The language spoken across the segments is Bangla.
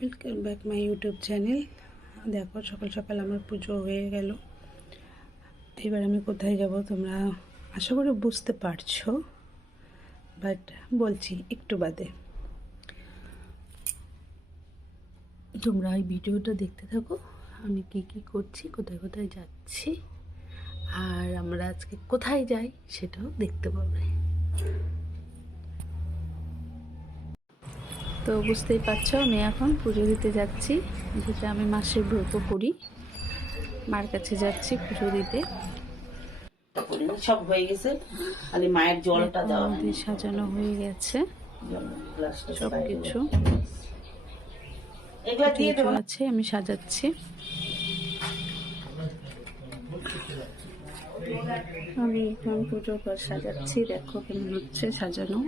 Welcome back my YouTube channel. দেখো সকাল সকাল আমার পুজো হয়ে গেল। এবার আমি কোথায় যাব তোমরা আশা করি বুঝতে পারছো, বাট বলছি একটু বাদে। তোমরা এই ভিডিওটা দেখতে থাকো, আমি কি কি করছি, কোথায় কোথায় যাচ্ছি, আর আমরা আজকে কোথায় যাই সেটাও দেখতে পাবে। তো বুঝতেই পারছো আমি এখন পুজো দিতে যাচ্ছি, যেটা আমি মাসের ব্রত করি। মার কাছে যাচ্ছি পুজো দিতে। সব হয়ে গেছে, খালি মায়ের জলটা দেওয়া হয়নি। সাজানো হয়ে গেছে সব কিছু, এগুলা দিয়ে দেবো আছে আমি সাজাচ্ছি। আমি এখন পুজো ঘর সাজাচ্ছি, দেখো কেমন হচ্ছে সাজানো।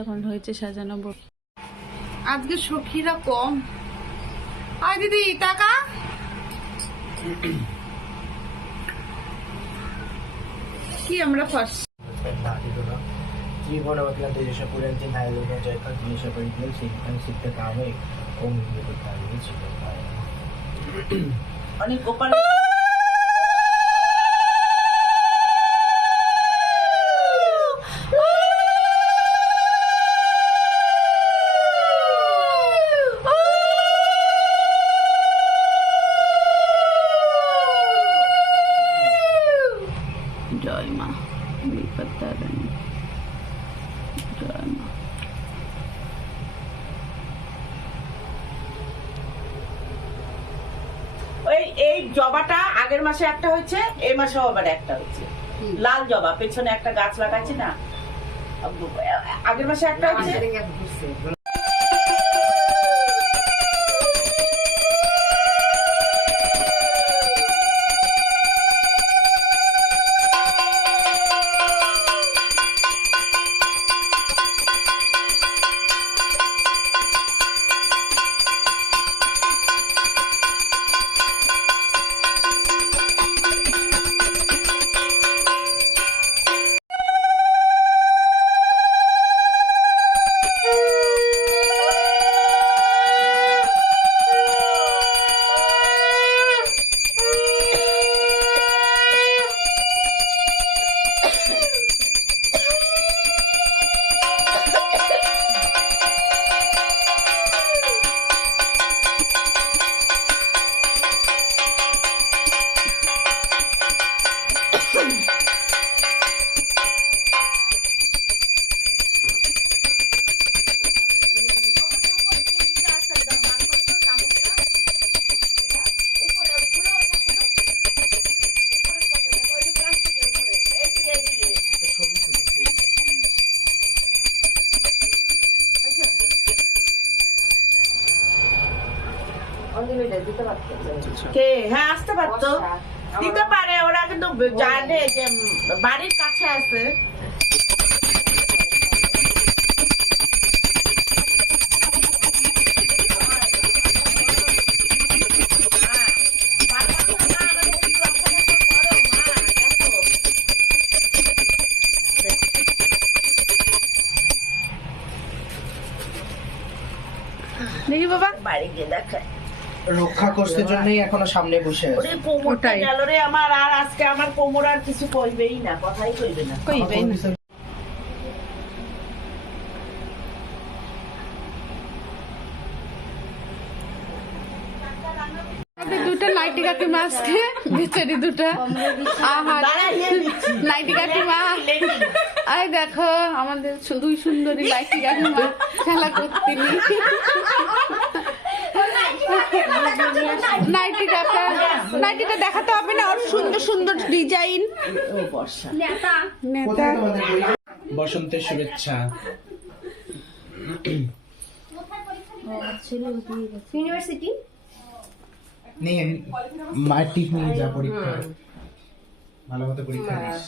এখন হয়েছে সাজানো। আজকে সখীরা কম। আয় দিদি টাকা কি আমরা ফার্স্ট জীবন मतलब तेजस्व पुरंती नायलों का जयकर तेजस्व परिधि सिंपल सिद्ध कामे ओम विद्युत कार्य चित्त पाए অনেক গোপাল জয় মা বিপত্তারিণী, জয় মা। এই জবাটা আগের মাসে একটা হয়েছে, এই মাসেও আবার একটা হয়েছে। লাল জবা পেছনে একটা গাছ লাগাচ্ছি না, আগের মাসে একটা হয়েছে। কে হ্যাঁ আসতে পারতো, দিতে পারে ওরা, কিন্তু জানে যে বাড়ির কাছে আছে। দেখি বাবা বাড়ি গিয়ে দেখায় রক্ষা করতে জন্যই এখনো সামনে বসে আছে। ওরে কোমরটা গেল রে আমার, আর আজকে আমার কোমর আর কিছু কইবেই না, কথাই কইবে না। দুটো নাইটি কাকিমা আজকে বেচারি দুটো, আহা নাইটি কাকিমা। আরে দেখো আমাদের দুই সুন্দরী নাইটি কাকিমা খেলা করতে নাইটি কাকা, নাইটিটা দেখাতে হবে না, ওর সুন্দর সুন্দর ডিজাইন। নেতা বসন্তের শুভেচ্ছা। ইউনিভার্সিটি নেই মার টিপ নিয়ে যা পরীক্ষা, ভালো মতো পরীক্ষা দিস।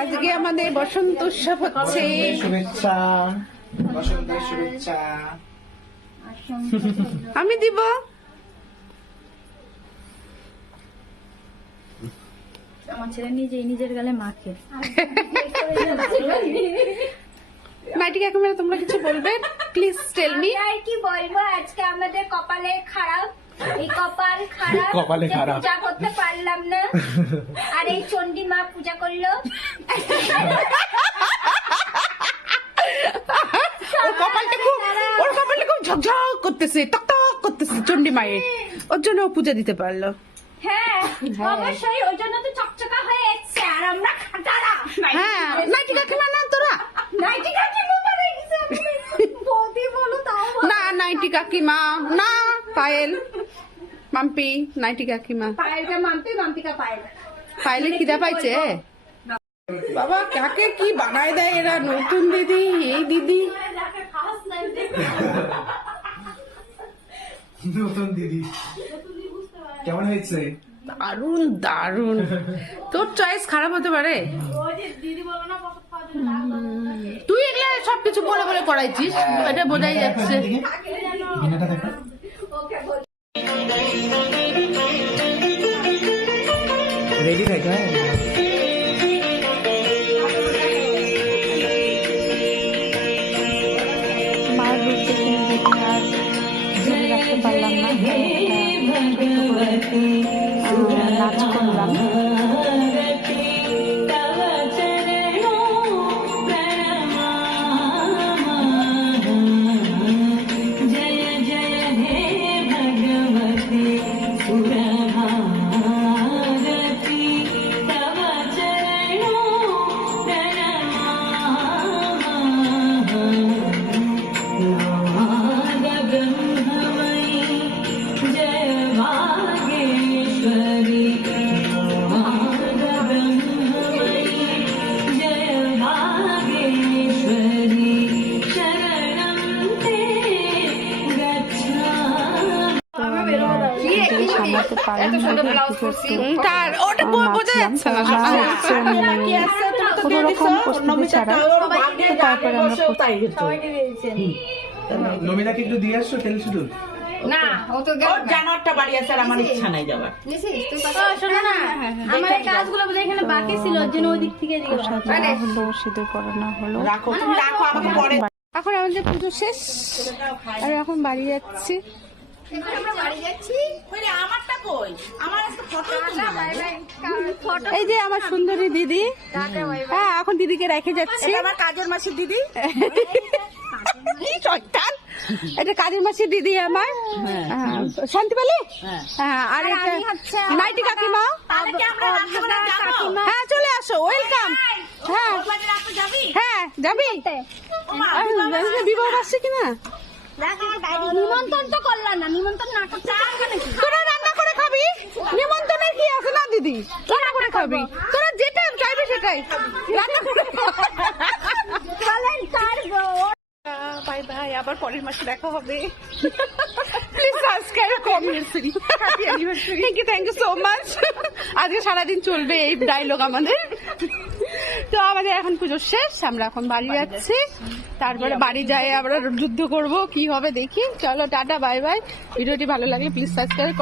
আজকে আমাদের বসন্ত উৎসব হচ্ছে। শুভেচ্ছা, বসন্তের শুভেচ্ছা। আমি দিব। আমার ছেলে নিজের গালে মাখে। নাইটি কাকিমা তোমরা কিছু বলবে প্লিজ টেল মি। আর কি বলবো, আজকে আমাদের কপালে খারাপ, এই কপাল খারাপ, কপালে যে খারাপ। পূজা করতে পারলাম না। আর এই চণ্ডী মা পূজা করলো। ওর কপালটা খুব ঝকঝক করতেছে, টকটক করতেছে চণ্ডী মায়ের, ওর জন্য ও পূজা দিতে পারলো। হ্যাঁ অবশ্যই, ওই জন্য তো চকচকা হয়ে এসছে। আর আমরা খাটারা। হ্যাঁ নাইটি কাকিমা না তোরা? নাইটি কাকিমা বলে গেছে, বৌদি বলো তাও বলো। না নাইটি কাকিমা না, পায়েল মাম্পি নাইটি কাকিমা। পায়েলকে মাম্পি, মাম্পিকা পায়েল। পায়েলে খিদা পাইছে। বাবা কাকে কি বানায় দেয় এরা, নতুন দিদি এই দিদি। নতুন দিদি কেমন হয়েছে? দারুন দারুন। তোর চয়েস খারাপ হতে পারে, তুই এগুলা সবকিছু বলে বলে করাইছিস, এটা বোঝাই যাচ্ছে। ভিনাটা দেখো। রেডি থাকো। হ্যাঁ মায়ের রূপ দেখে নিজেকে আর ধরে রাখতে পারলাম না, নাচ করলাম। সামলাতে পারিনি তার ওটা বোঝা যাচ্ছে না। কোনো রকম প্রস্তুতি ছাড়া। তারপরে আমরা নমিতাকে একটু দিয়ে আসছো তেল শুধু। না ও তো ওর জানোয়ারটা বাড়ি আছে আর আমার ইচ্ছা নাই যাবার। শোনো না, আমার এই কাজগুলো বোধহয় এখানে বাকি ছিল, ওর জন্য ওই দিক থেকে এদিকে সাজা হলো, সিঁদুর পরানো হলো। রাখো তুমি রাখো, আমাকে পরে এখন আমাদের পুজো শেষ আর এখন বাড়ি যাচ্ছি। আমরা বাড়ি যাচ্ছি। ওরে আমারটা কই? আমার একটা ফটো তুলবে। এই যে আমার সুন্দরী দিদি, হ্যাঁ এখন দিদিকে রেখে যাচ্ছি। এটা আমার কাজের মাসির দিদি। কি শয়তান! এটা কাজের মাসির দিদি আমার, হ্যাঁ, শান্তি পেলে। হ্যাঁ আর এটা নাইটি কাকিমা। তাহলে কি আমরা রান্নাঘরে যাবো? হ্যাঁ চলে আসো, ওয়েলকাম। হ্যাঁ ওর বাড়ি রাতে যাবি? হ্যাঁ যাবি। ওমা, জানিস না বিবাহ আসছে কিনা? নিমন্ত্রণ তো করলাম না, নিমন্ত্রণ নাটক নাকি? তোরা রান্না করে খাবি, নিমন্ত্রণের কি আছে না দিদি, রান্না করে খাবি। তোরা যেটা চাইবি সেটাই রান্না করে। বলেন তার বাই বাই, আবার পরের মাসে দেখা হবে। প্লিজ সাবস্ক্রাইব, কমেন্টসরি, happy anniversary. Thank you so much. আজকে সারাদিন চলবে এই ডায়লগ আমাদের। তো আমাদের এখন পুজো শেষ, আমরা এখন বাড়ি যাচ্ছি। তারপরে বাড়ি যাই আমরা যুদ্ধ করব, কি হবে দেখি। চলো টাটা বাই বাই। ভিডিওটি ভালো লাগলে প্লিজ সাবস্ক্রাইব।